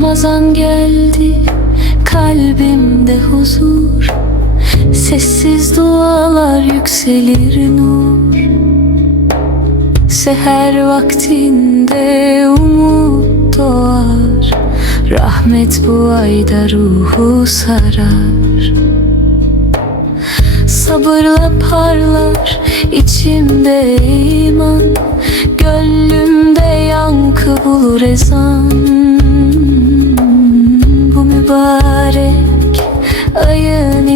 Ramazan geldi kalbimde huzur. Sessiz dualar yükselir nur. Seher vaktinde umut doğar. Rahmet bu ayda ruhu sarar. Sabırla parlar içimde iman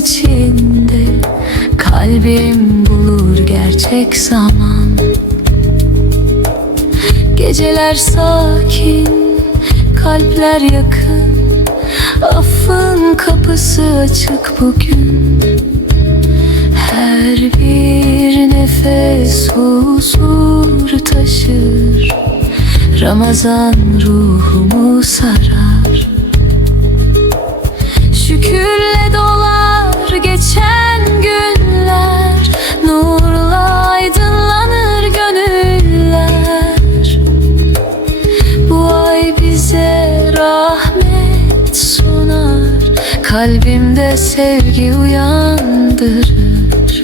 içinde Kalbim bulur gerçek zaman. Geceler sakin, kalpler yakın Affın kapısı açık bugün. Her bir nefes huzur taşır Ramazan ruhumu sarar. Şükürle Kalbimde sevgi uyandırır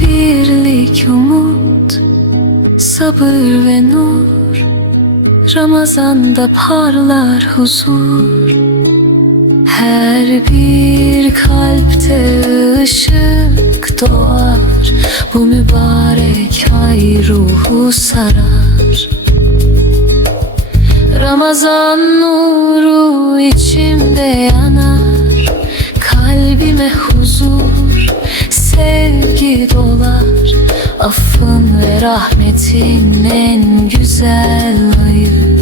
Birlik umut sabır ve nur. Ramazanda parlar huzur. Her bir kalpte ışık doğar. Bu mübarek ay ruhu sarar. Ramazan nuru içimde yanar Kalbime huzur, sevgi dolar. Affın ve rahmetin en güzel ayı.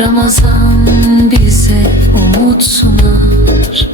Ramazan bize umut sunar